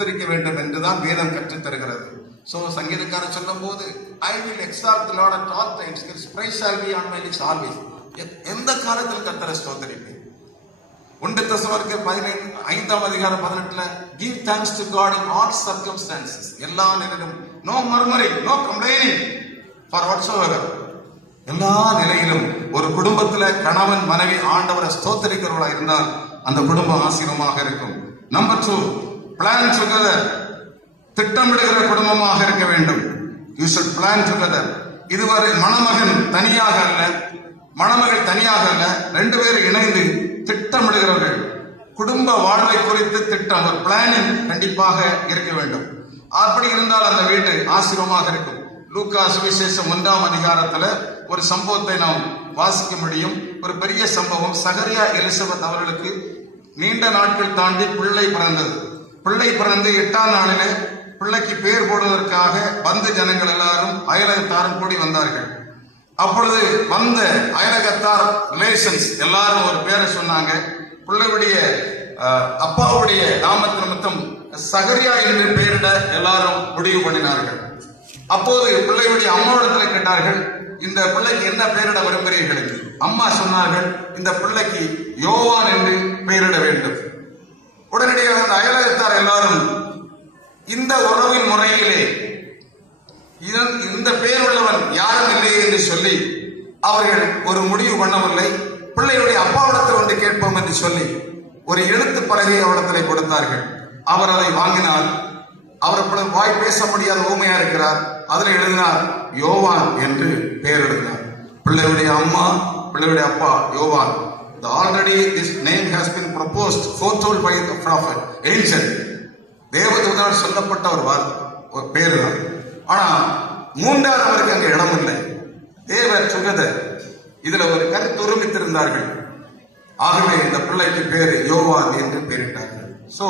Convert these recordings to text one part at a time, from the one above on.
ஸ்தோத்தரிக்க வேண்டும் என்றுதான் வேதம் கற்றுத் தருகிறது. சோ சங்கீதக்காரர் சொல்லும் போது I will exalt the Lord at all times, his praise shall be on my lips always. எந்த காலத்தில் கர்த்தரை ஸ்தோத்தரிப்பேன். 1 தெசலோனிக்கர் 5:18 give thanks to God in all circumstances. எல்லா நிலையிலும் no murmuring, no complaining for whatsoever. எல்லா நிலையிலும் ஒரு குடும்பத்துல கணவன் மனைவி ஆண்டவரை ஸ்தோத்தரிக்கிறவர்களா இருந்தால் அந்த குடும்பம் ஆசீர்வாதமாக இருக்கும். Number 2, plan together. திட்டமிடுகிற குடும்பமாக இருக்க வேண்டும். You should plan together. இதுவரை மணமகன் தனியாக அல்ல, மணமகள் தனியாக அல்ல, 2 பேரும் இணைந்து திட்டமிடுகிறவர்கள். குடும்ப வாழ்வை குறித்து திட்டம், ஒரு பிளானிங் கண்டிப்பாக இருக்க வேண்டும். அப்படி இருந்தால் அந்த வீடு ஆசீர்வாதமாக இருக்கும். லூக்கா சுவிசேஷம் 1ஆம் அதிகாரத்துல ஒரு சம்பவத்தை நாம் வாசிக்க முடியும். ஒரு பெரிய சம்பவம். சகரியா எலிசபெத் அவர்களுக்கு நீண்ட நாட்கள் தாண்டி பிள்ளை பிறந்தது. பிள்ளை பிறந்து 8ஆம் நாளிலே பிள்ளைக்கு பேர் போடுவதற்காக வந்த ஜனங்கள் எல்லாரும் அயலகத்தாரும் கூடி வந்தார்கள். அப்பொழுது வந்த அயலகத்தார் ரிலேஷன்ஸ் எல்லாரும் ஒரு பேரை சொன்னாங்க. பிள்ளையுடைய அப்பாவுடைய நாமத்து நிமித்தம் சகரியா என்று பெயரிட எல்லாரும் முடிவு பண்ணினார்கள். அப்போது பிள்ளையுடைய அம்மாவிடத்தில் கேட்டார்கள், இந்த பிள்ளைக்கு என்ன பெயரிட விரும்புகிறீர்கள்? அம்மா சொன்னார்கள், இந்த பிள்ளைக்கு யோவான் என்று பெயரிட வேண்டும். உடனடியாக அந்த அயலகத்தார் எல்லாரும் இந்த உறவின் முறையிலே இந்த பெயர் உள்ளவன் யாரும் இல்லை என்று சொல்லி அவர்கள் ஒரு முடிவு பண்ணவில்லை. பிள்ளையுடைய அப்பாவிடத்தில் ஒன்று கேட்போம் என்று சொல்லி ஒரு எழுத்து பலகையை அவரிடத்தில் கொடுத்தார்கள். அவர் அதை வாங்கினார். அவர் வாய் பேச முடியாத ஊமையா இருக்கிறார். அதில் எழுதினார் யோவான் என்று பெயர் எழுதினார். பிள்ளையுடைய அம்மா, பிள்ளையுடைய அப்பா யோவான். Already this name has been proposed, foretold by the prophet, angel. தேவதூதனால் சொல்லப்பட்ட ஒரு பேரு தான். ஆனா 3ஆவது அவருக்கு அங்க இடம் இல்லை. தேவர் சுகதர் இதுல ஒரு கருத்து ஒருமித்திருந்தார்கள். ஆகவே இந்த பிள்ளைக்கு பேரு யோவான் என்று பெயரிட்டார்கள். சோ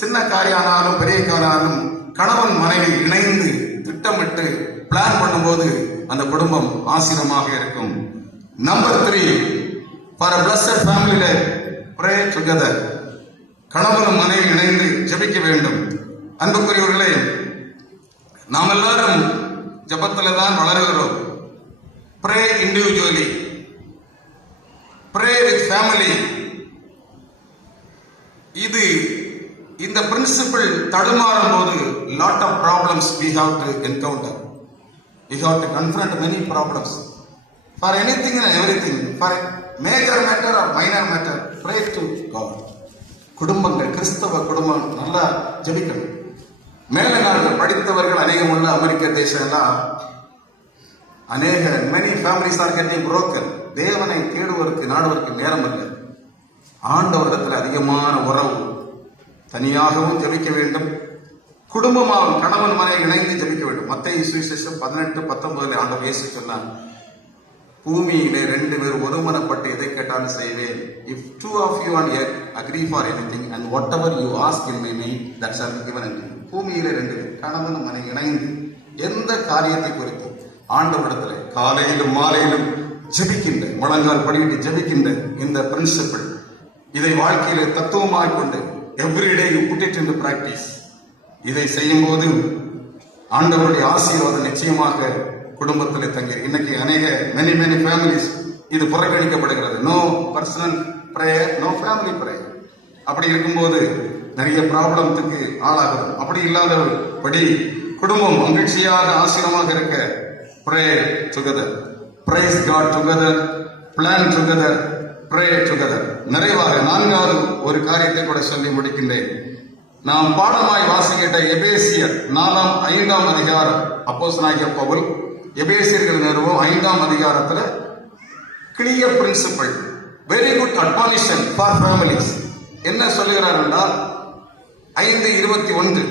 சின்ன காரியானாலும் பெரிய காரியானாலும் கணவன் மனைவி இணைந்து திட்டமிட்டு பிளான் பண்ணும்போது அந்த குடும்பம் ஆசீர்வாதமாக இருக்கும். Number 3, for a blessed family life, pray together. கணவன் மனைவி இணைந்து ஜெபிக்க வேண்டும். அன்புக்குரியவர்களே, நாம் எல்லாரும் ஜெபத்துல தான் வளருகிறோம். Pray individually, pray with family. இந்த பிரின்சிபிள் தடுமாறும் போது lot of problems we have to encounter. We have to confront many problems for anything and everything, for major matter or minor matter. Pray to God. குடும்பங்கள், கிறிஸ்தவ குடும்பம் நல்லா ஜெபிக்கணும். மேல நாடுகள் படித்தவர்கள் அநேகம் உள்ள அமெரிக்க தேசம் எல்லாம் many families are getting broken. தேவனை தேடுவதற்கு நாடுவதற்கு நேரம் இல்லை. ஆண்டவரிடத்தில் அதிகமான உறவு, தனியாகவும் ஜெபிக்க வேண்டும், குடும்பமாகவும் கணவன் மனைவி இணைந்து ஜெபிக்க வேண்டும். மத்தேயு சுவிசேஷம் 18:19 ஆண்டவர் இயேசு சொன்னார், பூமியிலே 2 பேர் ஒருமனப்பட்டு எதை கேட்டாலும் செய்வேன். If 2 of you on earth agree for anything and whatever you ask in my name, that shall be given unto you. பூமியிலே 2 பேர் கணவன் மனைவி இணைந்து எந்த காரியத்தை குறித்து ஆண்டவரிடத்திலே காலையிலும் மாலையிலும் ஜெபிக்கின்ற, முழங்கால் படியிட்டு ஜெபிக்கின்ற இந்த பிரின்சிபிள், இதை வாழ்க்கையில தத்துவமாக கொண்டு everyday you put it into practice. இதை செய்யும் போது ஆண்டவருடைய ஆசீர்வாதம் நிச்சயமாக குடும்பத்தில் தங்கி. இன்னைக்கு many families இது புறக்கணிக்கப்படுகிறது. No personal prayer, no family prayer. அப்படி இருக்கும்போது நிறைய ப்ராப்ளத்துக்கு ஆளாகும். அப்படி இல்லாதபடி குடும்பம் மகிழ்ச்சியாக ஆசீர்வாதமாக இருக்க pray together, praise God together, plan together, pray together. நிறைவாக 4வது ஒரு காரியத்தை கூட சொல்லி முடிக்கின்றேன். நாம் பாடமாய் வாசிக்கிட்ட எபேசியர் 4-5 அதிகாரம், அப்போஸ்தலனாகிய பவுல் எபேசியர்கள் நிறுவம் 5ஆம் அதிகாரத்துல clear principle, very good admonition for families. என்ன சொல்லுகிறார் என்றால் 5:21,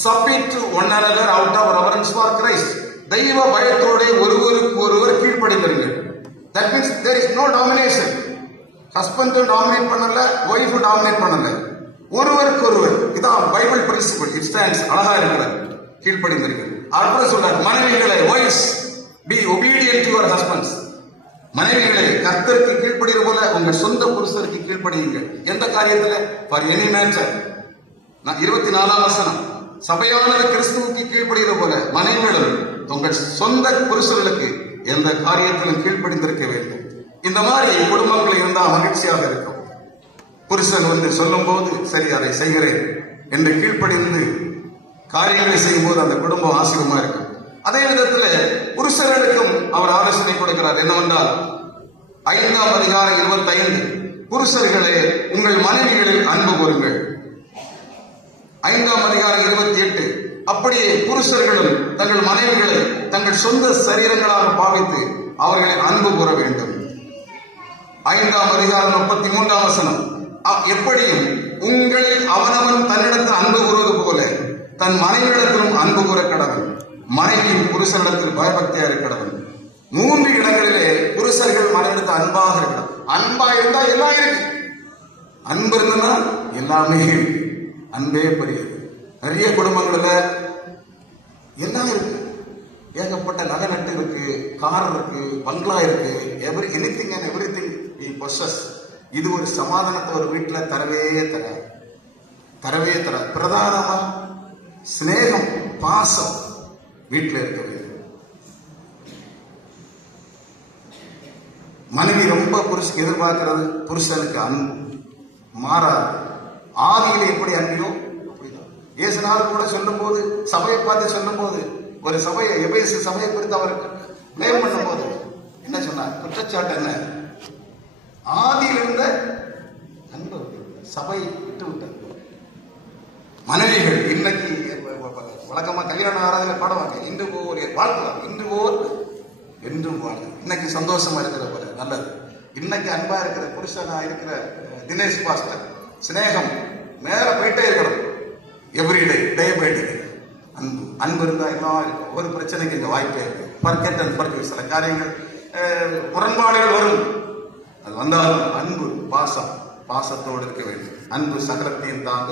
submit to one another out of reverence for Christ. தெய்வ பயத்தோடு ஒருவருக்கு ஒருவர் கீழ்ப்படிந்திருங்கள். That means there is no domination. Husband dominate பண்ணல, ஒய்ஃப் டாமினேட் பண்ணல, ஒருவருக்கு ஒருவர். இதான் பைபிள் பிரின்சிபிள். It stands. அழகா இருக்கிறார், கீழ்ப்படிந்திருங்கள். அப்புறம் சொல்றார், மனைவிகளை wives be obedient to your husbands. மனைவிகளை கர்த்தருக்கு கீழ்ப்படிகிற போல உங்க சொந்த புருஷருக்கு கீழ்ப்படியுங்கள். எந்த காரியத்துல? For any matter. 24ஆம் வசனம், சபையானது கிறிஸ்துவுக்கு கீழ்ப்படுகிறது போல மனைவிகளும் உங்கள் சொந்த புருஷர்களுக்கு எந்த காரியத்திலும் கீழ்ப்படிந்திருக்க வேண்டும். இந்த மாதிரி குடும்பங்கள் இருந்தால் மகிழ்ச்சியாக இருக்கும். புருஷன் வந்து சொல்லும் போது சரி அதை செய்கிறேன் என்று கீழ்ப்படிந்து காரியங்களை செய்யும் போது அந்த குடும்பம் ஆசீர்வாதமா இருக்கும். அதே விதத்தில் புருஷர்களுக்கும் அவர் ஆலோசனை கொடுக்கிறார். என்னவென்றால் 5ஆம் அதிகாரம் 25, புருஷர்களே உங்கள் மனைவிகளில் அன்பு கூறுங்கள். 5ஆம் அதிகாரம் 28, அப்படியே புருஷர்களும் தங்கள் மனைவிகளை தங்கள் சொந்த சரீரங்களாக பாவித்து அவர்களை அன்பு கூற வேண்டும். 5ஆம் அதிகாரம் 33ஆம் வசனம், எப்படியும் உங்களில் அவனவன் தன்னிடத்தில் அன்பு கூறுவது போல தன் மனைவியிடத்திலும் அன்பு கூற கடவன், மனைவியும் புருஷனிடத்தில் பயபக்தியா இருக்கடவன். 3 இடங்களிலே புருஷர்கள் மனைவிடத்தில் அன்பாக இருக்கணும். அன்பா இருந்தா எல்லாம் இருக்கு, அன்பு இருந்ததுன்னா எல்லாமே இருக்கு. அன்பே பெரியது. நிறைய குடும்பங்கள்ல எல்லாம் இருக்கு, ஏகப்பட்ட நகை நட்டு இருக்கு, கார் இருக்கு, பங்களா இருக்கு, anything and everything we possess. இது ஒரு சமாதானத்தை ஒரு வீட்டுல தரவே தராது. பிரதானமா சிநேகம், பாசம் வீட்டில் இருக்க வேண்டும். மனைவி ரொம்ப புருஷனுக்கு எதிர்பார்க்கிறது புருஷனுக்கு அன்பு மாறாது. ஆதியில எப்படி அன்பியோ அப்படிதான். இயேசுநாதர் கூட சொல்லும் போது, சபையை பார்த்து சொல்லும் போது, ஒரு சபையை எபேசு சபையை குறித்து அவர் பிளேம் பண்ணும் போது என்ன சொன்னார்? குற்றச்சாட்டு என்ன? ஆதியில் இருந்த அன்பு சபை விட்டு விட்டது. மனைவிகள் இன்னைக்கு வழக்கமா கல்யாண ஆராதனை பாடுவாங்க, இன்று ஓர் வாழ்க்கலாம், இன்று ஓர் என்றும் வாழ்க்கை. இன்னைக்கு சந்தோஷமா இருக்கிற போல நல்லது. இன்னைக்கு அன்பா இருக்கிற புருஷனா இருக்கிற தினேஷ் பாஸ்டர் சிநேகம் மேல போயிட்டே இருக்கணும். எவ்ரிடே டே பை டே அன்பு இருந்தா எல்லாம் இருக்கும். ஒரு பிரச்சனைக்கு இங்க வாய்ப்பே இருக்கு. Forget and forget. சில காரியங்கள் முரண்பாடுகள் வரும், அது வந்தாலும் அன்பு பாசத்தோடு இருக்க வேண்டும். அன்பு சகலத்தையும் தாங்கும்.